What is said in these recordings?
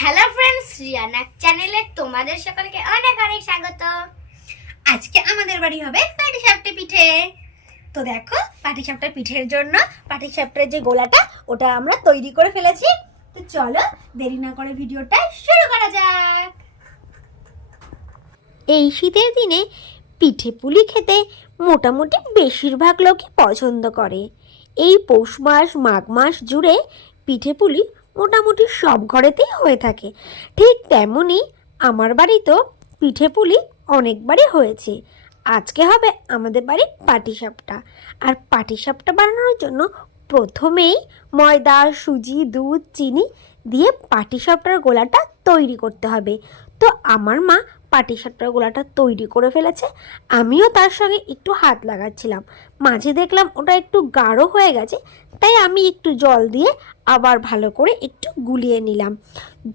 Hello friends, Rihanna চ্যানেলে তোমাদের সকলকে অনেক অনেক স্বাগত। আজকে আমাদের বাড়ি হবে পাটিসাপটা পিঠে। তো দেখো, পাটিসাপটা পিঠের জন্য পাটিসাপটার যে গোলাটা ওটা আমরা তৈরি করে ফেলেছি। তো চলো দেরি না করে ভিডিওটা শুরু করা যাক। এই শীতের দিনে পিঠে পুলি খেতে মোটামুটি বেশিরভাগ লোকই পছন্দ করে। এই পৌষ মাস মাঘ মাস জুড়ে পিঠে পুলি মোটামুটি সব ঘরেতেই হয়ে থাকে। ঠিক তেমনই আমার বাড়িতেও পিঠে পুলি অনেকবারই হয়েছে। আজকে হবে আমাদের বাড়ি পাটিসাপটা। আর পাটিসাপটা বানানোর জন্য প্রথমেই ময়দা, সুজি, দুধ, চিনি দিয়ে পাটিসাপটার গোলাটা তৈরি করতে হবে। তো আমার মা পাটিসাপটার গোলাটা তৈরি করে ফেলেছে। আমিও তার সঙ্গে একটু হাত লাগাচ্ছিলাম। মাঝে দেখলাম ওটা একটু গাঢ় হয়ে গেছে, তাই আমি একটু জল দিয়ে আবার ভালো করে একটু গুলিয়ে নিলাম।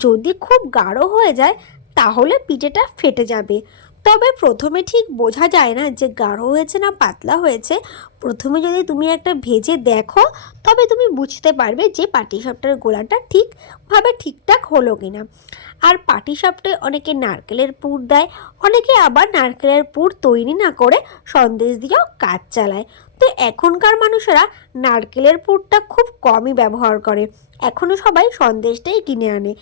যদি খুব গাঢ় হয়ে যায় তাহলে পিঠেটা ফেটে যাবে। তবে প্রথমে ঠিক বোঝা যায় না যে গাঢ় হয়েছে না পাতলা হয়েছে। প্রথমে যদি তুমি একটা ভেজে দেখো তবে তুমি বুঝতে পারবে যে পাটিসাপটার গোলাটা ঠিকঠাক হলো কিনা। আর পাটিসাপটায় অনেকে নারকেলের পুর দেয়, অনেকে আবার নারকেলের পুর তৈরি না করে সন্দেশ দিয়েও কাজ চালায়। তো এখনকার মানুষেরা নারকেলের পুরটা খুব কমই ব্যবহার করে। এখনও সবাই সন্দেশটাই কিনে আনে,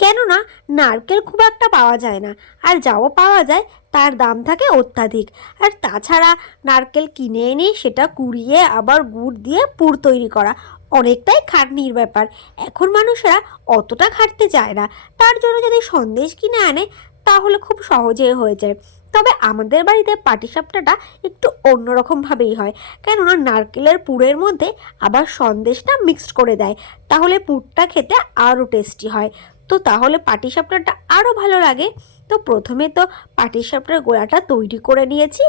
কেননা নারকেল খুব একটা পাওয়া যায় না, আর যাও পাওয়া যায় তার দাম থাকে অত্যাধিক। আর তাছাড়া নারকেল কিনে এনে সেটা কুড়িয়ে আবার গুড় দিয়ে পুর তৈরি করা অনেকটাই খাটনির ব্যাপার। এখন মানুষেরা অতটা খাটতে চায় না, তার জন্য যদি সন্দেশ কিনে আনে তাহলে খুব সহজেই হয়ে যায়। তবে আমাদের বাড়িতে পাটিসাপটাটা একটু অন্যরকমভাবেই হয়, কেননা নারকেলের পুরের মধ্যে আবার সন্দেশটা মিক্সড করে দেয়, তাহলে পুরটা খেতে আরও টেস্টি হয়। তো তাহলে পাটিসাপটাটা আরও ভালো লাগে। তো প্রথমে তো পাটিসাপটার গোলাটা তৈরি করে নিয়েছি,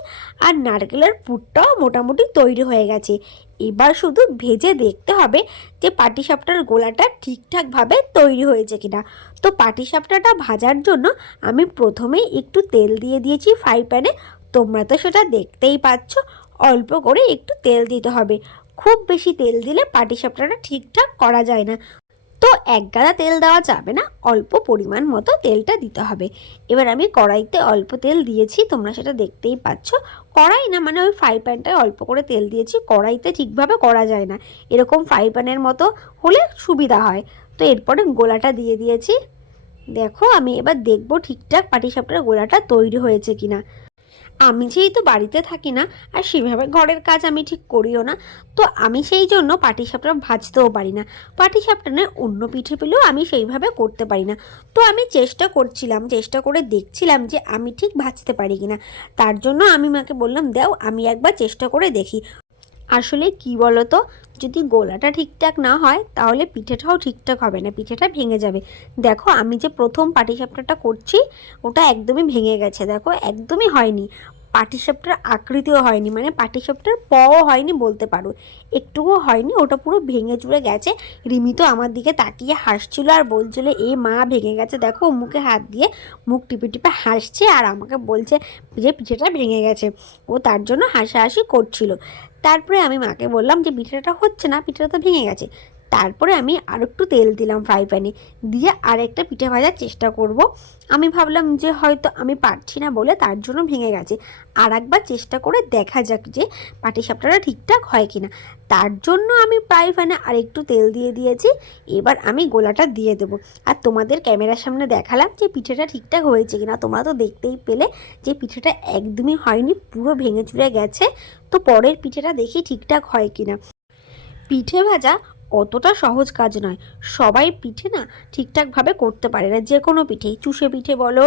আর নারকেলের পুরটাও মোটামুটি তৈরি হয়ে গেছে। এবার শুধু ভেজে দেখতে হবে যে পাটিসাপটার গোলাটা ঠিকঠাকভাবে তৈরি হয়েছে কিনা। তো পাটিসাপটাটা ভাজার জন্য আমি প্রথমেই একটু তেল দিয়ে দিয়েছি ফ্রাই প্যানে। তোমরা তো সেটা দেখতেই পাচ্ছ, অল্প করে একটু তেল দিতে হবে। খুব বেশি তেল দিলে পাটিসাপটাটা ঠিকঠাক করা যায় না। তো এক গাদা তেল দেওয়া যাবে না, অল্প পরিমাণ মতো তেলটা দিতে হবে। এবার আমি কড়াইতে অল্প তেল দিয়েছি, তোমরা সেটা দেখতেই পাচ্ছ। কড়াই না, মানে ওই ফ্রাই প্যানটায় অল্প করে তেল দিয়েছি, কড়াইতে ঠিকভাবে করা যায় না। এরকম ফ্রাই প্যানের মতো হলে সুবিধা হয়। তো এরপরে গোলাটা দিয়ে দিয়েছি। দেখো, আমি এবার দেখবো ঠিকঠাক পাটিসাপটার গোলাটা তৈরি হয়েছে কিনা। আমি যেহেতু বাড়িতে থাকি না, আর সেভাবে ঘরের কাজ আমি ঠিক করিও না, তো আমি সেই জন্য পাটিসাপটা ভাজতেও পারি না। পাটিসাপটা নয়, অন্য পিঠে পেলেও আমি সেইভাবে করতে পারি না। তো আমি চেষ্টা করে দেখছিলাম যে আমি ঠিক ভাজতে পারি কিনা। তার জন্য আমি মাকে বললাম, দাও আমি একবার চেষ্টা করে দেখি। আসলে কি বলো তো, যদি গোলাটা ঠিকঠাক না হয় তাহলে পিঠেটাও ঠিকঠাক হবে না, পিঠেটা ভেঙে যাবে। দেখো, আমি যে প্রথম পাটিসাপটাটা করছি ওটা একদমই ভেঙে গেছে। দেখো, একদমই হয়নি, পাটিসাপটার আকৃতিও হয়নি, মানে পাটিসাপটার পও হয়নি বলতে পারো, একটুও হয়নি, ওটা পুরো ভেঙে চুরে গেছে। রিমি তো আমার দিকে তাকিয়ে হাসছিল আর বলছিল, এ মা ভেঙে গেছে, দেখো মুখে হাত দিয়ে মুখ টিপে টিপে হাসছে আর আমাকে বলছে যে পিঠেটা ভেঙে গেছে। ও তার জন্য হাসাহাসি করছিল। তারপরে আমি মাকে বললাম যে পিঠেটা হচ্ছে না, পিঠেটা তো ভেঙে গেছে। তারপরে আমি আর একটু তেল দিলাম ফ্রাই প্যানে, দিয়ে আর একটা পিঠে ভাজার চেষ্টা করব। আমি ভাবলাম যে হয়তো আমি পারছি না বলে তার জন্য ভেঙে গেছে, আর একবার চেষ্টা করে দেখা যাক যে পাটিসাপটাটা ঠিকঠাক হয় কিনা। তার জন্য আমি ফ্রাই প্যানে আর একটু তেল দিয়ে দিয়েছি। এবার আমি গোলাটা দিয়ে দেবো, আর তোমাদের ক্যামেরার সামনে দেখালাম যে পিঠেটা ঠিকঠাক হয়েছে কিনা। তোমরা তো দেখতেই পেলে যে পিঠেটা একদমই হয়নি, পুরো ভেঙে চুরে গেছে। তো পরের পিঠেটা দেখি ঠিকঠাক হয় কিনা। পিঠে ভাজা অতটা সহজ কাজ নয়, সবাই পিঠে না ঠিকঠাকভাবে করতে পারে না। যে কোনো পিঠেই, চুষে পিঠে বলো,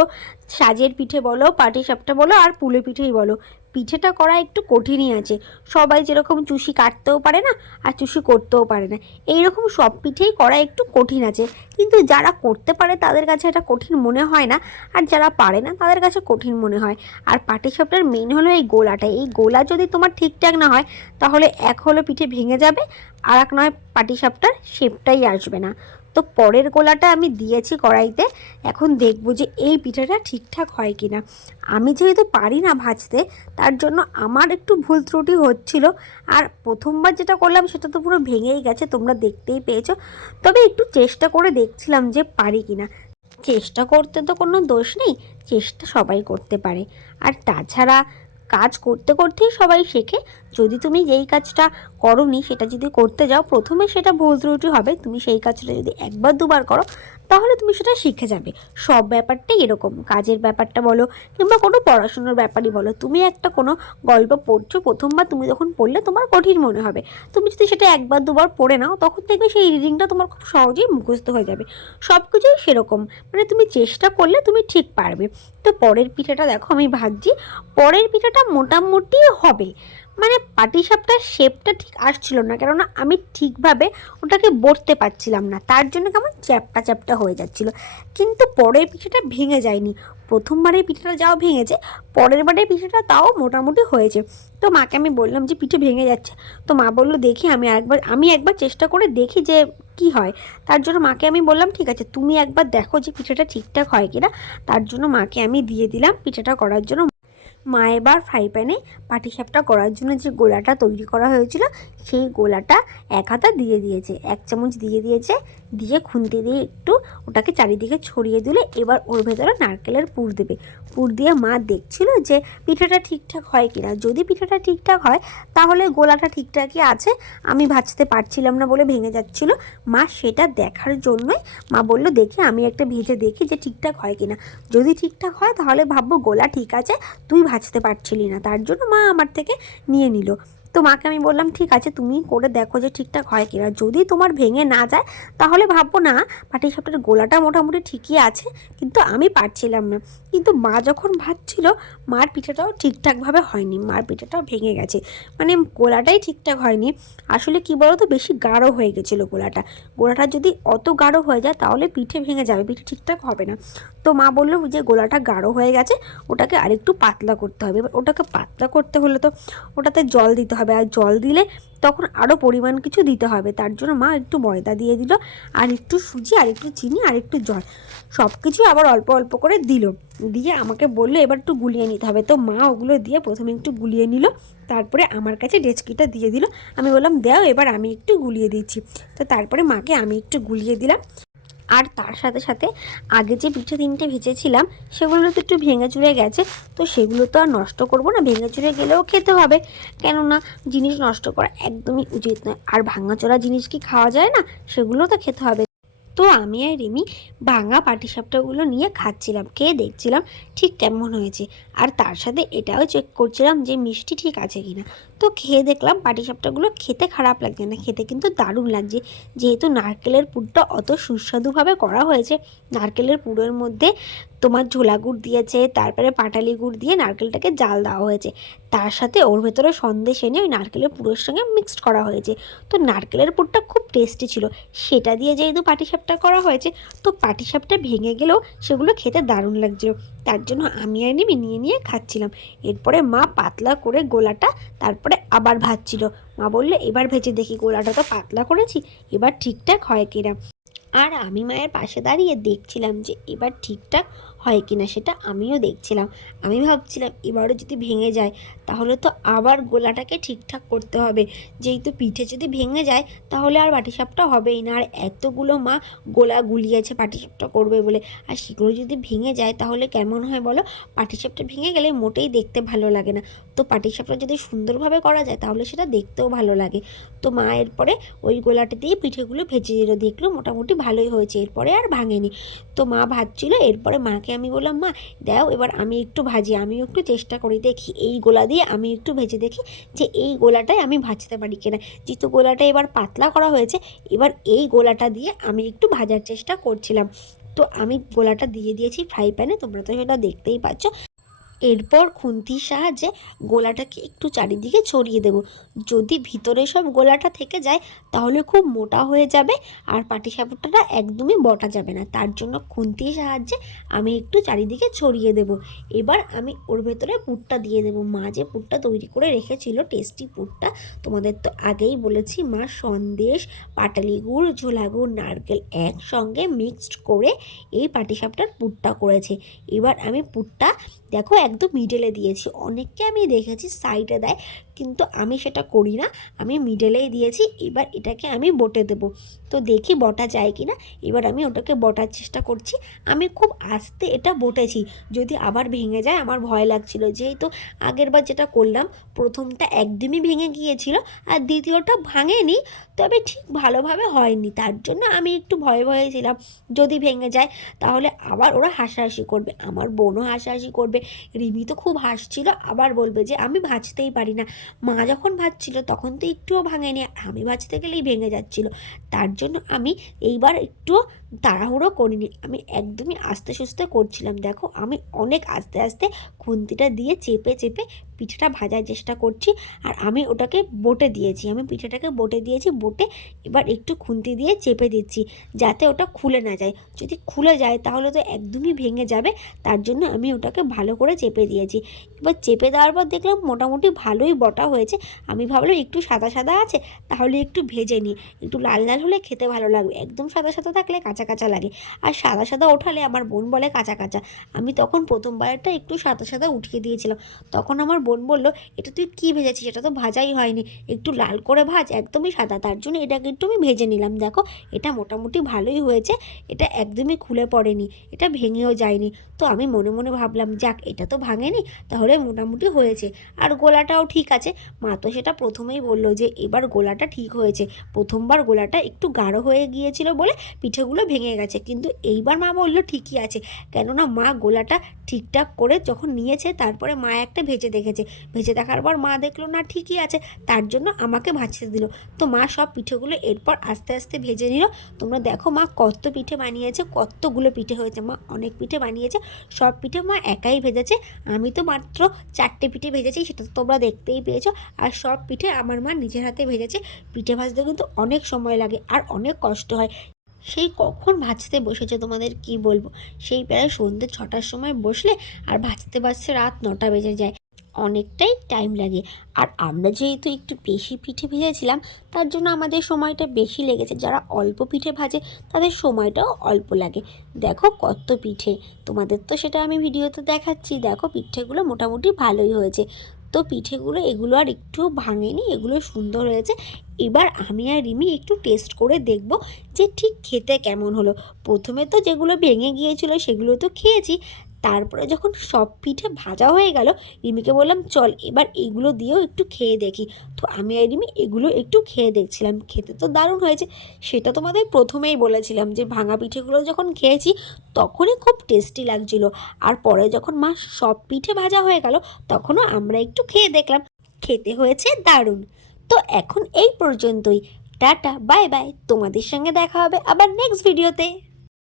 সাজের পিঠে বলো, পাটিসাপটা বলো, আর পুলে পিঠেই বলো, পিঠেটা করা একটু কঠিনই আছে। সবাই যেরকম চুষি কাটতেও পারে না আর চুষি করতেও পারে না, এইরকম সব পিঠেই করা একটু কঠিন আছে। কিন্তু যারা করতে পারে তাদের কাছে এটা কঠিন মনে হয় না, আর যারা পারে না তাদের কাছে কঠিন মনে হয়। আর পাটিসাপটার মেন হলো এই গোলাটা, এই গোলা যদি তোমার ঠিকঠাক না হয় তাহলে এক হলো পিঠে ভেঙে যাবে, আর এক নয় পাটিসাপটার শেপটাই আসবে না। তো পরের গোলাটা আমি দিয়েছি কড়াইতে, এখন দেখবো যে এই পিঠাটা ঠিকঠাক হয় কিনা। আমি যেহেতু পারি না ভাজতে, তার জন্য আমার একটু ভুল ত্রুটি হচ্ছিল। আর প্রথমবার যেটা করলাম সেটা তো পুরো ভেঙেই গেছে, তোমরা দেখতেই পেয়েছো। তবে একটু চেষ্টা করে দেখছিলাম যে পারি কিনা। চেষ্টা করতে তো কোনো দোষ নেই, চেষ্টা সবাই করতে পারে। আর তাছাড়া কাজ করতে করতেই সবাই শেখে। যদি তুমি যেই কাজটা করোনি সেটা যদি করতে যাও, প্রথমে সেটা ভুল ত্রুটি হবে। তুমি সেই কাজটা যদি একবার দুবার করো তাহলে তুমি সেটা শিখে যাবে। সব ব্যাপারটাই এরকম, কাজের ব্যাপারটা বলো কিংবা কোনো পড়াশুনোর ব্যাপারই বলো। তুমি একটা কোনো গল্প পড়ছো, প্রথমবার তুমি যখন পড়লে তোমার কঠিন মনে হবে। তুমি যদি সেটা একবার দুবার পড়ে নাও তখন দেখবে সেই রিডিংটা তোমার খুব সহজেই মুখস্থ হয়ে যাবে। সব কিছুই সেরকম, মানে তুমি চেষ্টা করলে তুমি ঠিক পারবে। তো পরের পিঠাটা দেখো আমি ভাজছি। পরের পিঠাটা মোটামুটি হবে, মানে পাটিসাপটার শেপটা ঠিক আসছিল না, কেননা আমি ঠিকভাবে ওটাকে বড়তে পারছিলাম না, তার জন্য কেমন চ্যাপটা চ্যাপটা হয়ে যাচ্ছিল। কিন্তু পরের পিঠাটা ভেঙে যায়নি। প্রথমবারের পিঠাটা যাও ভেঙেছে, পরের বারের পিঠাটা তাও মোটামুটি হয়েছে। তো মাকে আমি বললাম যে পিঠে ভেঙে যাচ্ছে। তো মা বললো দেখি আমি একবার চেষ্টা করে দেখি যে কি হয়। তার জন্য মাকে আমি বললাম ঠিক আছে তুমি একবার দেখো যে পিঠাটা ঠিকঠাক হয় কিনা। তার জন্য মাকে আমি দিয়ে দিলাম পিঠাটা করার জন্য। মা এবার ফ্রাই প্যানে পাটিসাপটা করার জন্য যে গোলাটা তৈরি করা হয়েছিল সেই গোলাটা এক হাতা দিয়ে দিয়েছে, 1 চামচ দিয়ে দিয়েছে। দিয়ে খুন্তি দিয়ে একটু ওটাকে চারিদিকে ছড়িয়ে দিলে এবার ওর ভেতরে নারকেলের পুর দেবে। পুর দিয়ে মা দেখছিল যে পিঠাটা ঠিকঠাক হয় কিনা। যদি পিঠাটা ঠিকঠাক হয় তাহলে গোলাটা ঠিকঠাকই আছে, আমি ভাজতে পারছিলাম না বলে ভেঙে যাচ্ছিল। মা সেটা দেখার জন্যই মা বললো দেখি আমি একটা ভেজে দেখি যে ঠিকঠাক হয় কিনা। যদি ঠিকঠাক হয় তাহলে ভাববো গোলা ঠিক আছে, তুই ভাজতে পারছিলি না। তার জন্য মা আমার থেকে নিয়ে নিল। তো মাকে আমি বললাম ঠিক আছে তুমি করে দেখো যে ঠিকঠাক হয় কিনা। যদি তোমার ভেঙে না যায় তাহলে ভাববো না পাটিসাপটার গোলাটা মোটামুটি ঠিকই আছে, কিন্তু আমি পারছিলাম না। কিন্তু মা যখন ভাজছিল মার পিঠাটাও ঠিকঠাকভাবে হয়নি, মার পিঠাটাও ভেঙে গেছে, মানে গোলাটাই ঠিকঠাক হয়নি। আসলে কি বলো তো, বেশি গাঢ় হয়ে গেছিলো গোলাটা যদি অত গাঢ় হয়ে যায় তাহলে পিঠে ভেঙে যাবে, পিঠে ঠিকঠাক হবে না। তো মা বললো যে গোলাটা গাঢ় হয়ে গেছে, ওটাকে আরেকটু পাতলা করতে হবে। এবার ওটাকে পাতলা করতে হলে তো ওটাতে জল দিতে হবে, আর জল দিলে তখন আরও পরিমাণ কিছু দিতে হবে। তার জন্য মা একটু ময়দা দিয়ে দিল, আর একটু সুজি, আর একটু চিনি, আর একটু জল, সব কিছু আবার অল্প অল্প করে দিল। দিয়ে আমাকে বললো এবার একটু গুলিয়ে নিতে হবে। তো মা ওগুলো দিয়ে প্রথমে একটু গুলিয়ে নিল, তারপরে আমার কাছে ডেচকিটা দিয়ে দিল। আমি বললাম দাও এবার আমি একটু গুলিয়ে দিচ্ছি। তো তারপরে মাকে আমি একটু গুলিয়ে দিলাম। আর তার সাথে সাথে আগে যে পিঠে 3টে ভেজেছিলাম সেগুলো তো একটু ভেঙে চুরে গেছে, তো সেগুলো তো আর নষ্ট করবো না, ভেঙে চুরে গেলেও খেতে হবে। কেননা জিনিস নষ্ট করা একদমই উচিত নয়, আর ভাঙাচোরা জিনিস কি খাওয়া যায় না, সেগুলো তো খেতে হবে। তো আমি আর রিমি ভাঙা পাটিসাপটাগুলো নিয়ে খাচ্ছিলাম, খেয়ে দেখছিলাম ঠিক কেমন হয়েছে। আর তার সাথে এটাও চেক করছিলাম যে মিষ্টি ঠিক আছে কিনা। তো খেয়ে দেখলাম পাটিসাপটাগুলো খেতে খারাপ লাগছে না, খেতে কিন্তু দারুণ লাগছে। যেহেতু নারকেলের পুরটা অত সুস্বাদুভাবে করা হয়েছে, নারকেলের পুরের মধ্যে তোমার ঝোলা গুড় দিয়েছে, তারপরে পাটালি গুড় দিয়ে নারকেলটাকে জাল দেওয়া হয়েছে, তার সাথে ওর ভেতরে সন্দেশ এনে ওই নারকেলের পুরের সঙ্গে মিক্সড করা হয়েছে। তো নারকেলের পুরটা খুব টেস্টি ছিল। সেটা দিয়ে যেহেতু পাটিসাপটা করা হয়েছে, তো পাটিসাপটা ভেঙে গেলেও সেগুলো খেতে দারুণ লাগছিল। তার জন্য আমি আর নিয়ে নিয়ে খাচ্ছিলাম। এরপরে মা পাতলা করে গোলাটা তারপরে আবার ভাজছিল। মা বললে এবার ভেজে দেখি, গোলাটা তো পাতলা করেছি, এবার ঠিকঠাক হয় কিনা। আর আমি মায়ের পাশে দাঁড়িয়ে দেখছিলাম যে এবার ঠিকঠাক হয় কিনা, সেটা আমিও দেখছিলাম। আমি ভাবছিলাম এবারও যদি ভেঙে যায় তাহলে তো আবার গোলাটাকে ঠিকঠাক করতে হবে। যেহেতু পিঠে যদি ভেঙে যায় তাহলে আর পাটিসাপটা হবেই না। আর এতগুলো মা গোলা গুলিয়েছে পাটিসাপটা করবে বলে, আর সেগুলো যদি ভেঙে যায় তাহলে কেমন হয় বলো। পাটিসাপটা ভেঙে গেলে মোটেই দেখতে ভালো লাগে না। তো পাটিসাপটা যদি সুন্দরভাবে করা যায় তাহলে সেটা দেখতেও ভালো লাগে। তো মা এরপরে ওই গোলাটা দিয়ে পিঠেগুলো ভেজে দিল, দেখলো মোটামুটি ভালোই হয়েছে, এরপরে আর ভাঙেনি। তো মা ভাজছিল, এরপরে মাকে আমি বললাম মা দাও এবার আমি একটু ভাজি, আমিও একটু চেষ্টা করি দেখি এই গোলা দিয়ে আমি একটু ভেজে দেখি যে এই গোলাটাই আমি ভাজতে পারি কিনা। যেহেতু গোলাটা এবার পাতলা করা হয়েছে, এবার এই গোলাটা দিয়ে আমি একটু ভাজার চেষ্টা করছিলাম। তো আমি গোলাটা দিয়ে দিয়েছি ফ্রাই প্যানে, তোমরা তো সেটা দেখতেই পাচ্ছ। এরপর খুন্তির সাহায্যে গোলাটাকে একটু চারিদিকে ছড়িয়ে দেব। যদি ভিতরে সব গোলাটা থেকে যায় তাহলে খুব মোটা হয়ে যাবে, আর পাটিসাপটাটা একদমই বটা যাবে না। তার জন্য খুন্তির সাহায্যে আমি একটু চারিদিকে ছড়িয়ে দেব। এবার আমি ওর ভেতরে পুরটা দিয়ে দেবো। মা যে পুরটা তৈরি করে রেখেছিল, টেস্টি পুরটা, তোমাদের তো আগেই বলেছি মা সন্দেশ, পাটালি গুড়, ঝোলা গুড়, নারকেল একসঙ্গে মিক্সড করে এই পাটিসাপটার পুরটা করেছে। এবার আমি পুরটা দেখো একদম মিডলে দিয়েছি, অনেককে আমি দেখেছি সাইডে দেয়, কিন্তু আমি সেটা করি না, আমি মিডলেই দিয়েছি। এবার এটাকে আমি বটে দেবো। তো দেখি বটা যায় কি না। এবার আমি ওটাকে বটার চেষ্টা করছি। আমি খুব আস্তে এটা বটেছি, যদি আবার ভেঙে যায় আমার ভয় লাগছিল, যেহেতু আগেরবার যেটা করলাম প্রথমটা একদমই ভেঙে গিয়েছিল আর দ্বিতীয়টা ভাঙেনি, তবে ঠিক ভালোভাবে হয়নি। তার জন্য আমি একটু ভয়ে ভয়ে ছিলাম, যদি ভেঙে যায় তাহলে আবার ওরা হাসাহাসি করবে, আমার বোনও হাসাহাসি করবে। রিমি তো খুব হাসছিল, আবার বলবে যে আমি ভাজতেই পারি না। মা যখন ভাজছিল তখন তো একটুও ভাঙেনি, আমি ভাজতে গেলেই ভেঙে যাচ্ছিল। তার জন্য আমি এইবার একটুও তাড়াহুড়ো করিনি, আমি একদমই আস্তে সুস্তে করছিলাম। দেখো আমি অনেক আস্তে আস্তে খুন্তিটা দিয়ে চেপে চেপে পিঠাটা ভাজার চেষ্টা করছি। আর আমি ওটাকে বটে দিয়েছি, আমি পিঠাটাকে বটে দিয়েছি, বটে এবার একটু খুন্তি দিয়ে চেপে দিচ্ছি যাতে ওটা খুলে না যায়। যদি খুলে যায় তাহলে তো একদমই ভেঙে যাবে, তার জন্য আমি ওটাকে ভালো করে চেপে দিয়েছি। এবার চেপে দেওয়ার পর দেখলাম মোটামুটি ভালোই বটা হয়েছে। আমি ভাবলাম একটু সাদা সাদা আছে, তাহলে একটু ভেজে নিই, একটু লাল লাল হলে খেতে ভালো লাগবে। একদম সাদা সাদা থাকলে কাঁচা কাঁচা লাগে, আর সাদা সাদা ওঠালে আমার বোন বলে কাঁচা কাঁচা। আমি তখন প্রথমবারটা একটু সাদা সাদা উঠিয়ে দিয়েছিলাম। তখন আমার বোন বলল, এটা তুই কী ভেজেছিস, এটা তো ভাজাই হয়নি, একটু লাল করে ভাজ, একদমই সাদা। তার জন্য এটাকে একটু আমি ভেজে নিলাম। দেখো এটা মোটামুটি ভালোই হয়েছে, এটা একদমই খুলে পড়েনি, এটা ভেঙেও যায়নি। তো আমি মনে মনে ভাবলাম যাক, এটা তো ভাঙেনি, তাহলে মোটামুটি হয়েছে। আর গোলাটাও ঠিক আছে। মা তো সেটা প্রথমেই বললো যে এবার গোলাটা ঠিক হয়েছে, প্রথমবার গোলাটা একটু গাঢ় হয়ে গিয়েছিল বলে পিঠেগুলো ভেঙে গেছে, কিন্তু এইবার মা বললো ঠিকই আছে। কেননা মা গোলাটা ঠিকঠাক করে যখন নিয়েছে তারপরে মা একটা ভেজে দেখেছে, ভেজে দেখার পর মা দেখলো না ঠিকই আছে, তার জন্য আমাকে ভাজতে দিল। তো মা সব পিঠেগুলো এরপর আস্তে আস্তে ভেজে নিল। তোমরা দেখো মা কত পিঠে বানিয়েছে, কতগুলো পিঠে হয়েছে, মা অনেক পিঠে বানিয়েছে। সব পিঠে মা একাই ভেজেছে, আমি তো মাত্র 4টে পিঠে ভেজেছি, সেটা তো তোমরা দেখতেই পেয়েছো। আর সব পিঠে আমার মা নিজের হাতে ভেজেছে। পিঠে ভাজতে কিন্তু অনেক সময় লাগে আর অনেক কষ্ট হয়। সেই কখন ভাজতে বসেছে তোমাদের কি বলবো, সেই প্রায় সন্ধ্যে 6টার সময় বসলে আর ভাজতে ভাজতে রাত 9টা বেজে যায়, অনেকটাই টাইম লাগে। আর আমরা যেহেতু একটু বেশি পিঠে ভেজেছিলাম তার জন্য আমাদের সময়টা বেশি লেগেছে। যারা অল্প পিঠে ভাজে তাদের সময়টাও অল্প লাগে। দেখো কত পিঠে, তোমাদের তো সেটা আমি ভিডিওতে দেখাচ্ছি। দেখো পিঠেগুলো মোটামুটি ভালোই হয়েছে। তো পিঠেগুলো এগুলো আর একটু ভাঙেনি, এগুলো সুন্দর হয়েছে। এবার আমি আর রিমি একটু টেস্ট করে দেখব যে ঠিক খেতে কেমন হলো। প্রথমে তো যেগুলো ভেঙে গিয়েছিল সেগুলো তো খেয়েছি, তারপরে যখন সব পিঠে ভাজা হয়ে গেল রিমিকে বললাম চল এবার এগুলো দিয়েও একটু খেয়ে দেখি। তো আমি আর রিমি এগুলো একটু খেয়ে দেখছিলাম, খেতে তো দারুণ হয়েছে। সেটা তোমাদের প্রথমেই বলেছিলাম যে ভাঙা পিঠেগুলো যখন খেয়েছি তখনই খুব টেস্টি লাগছিল। আর পরে যখন মা সব পিঠে ভাজা হয়ে গেল তখনও আমরা একটু খেয়ে দেখলাম, খেতে হয়েছে দারুণ। তো এখন এই পর্যন্তই, টাটা বাই বাই, তোমাদের সঙ্গে দেখা হবে আবার নেক্সট ভিডিওতে।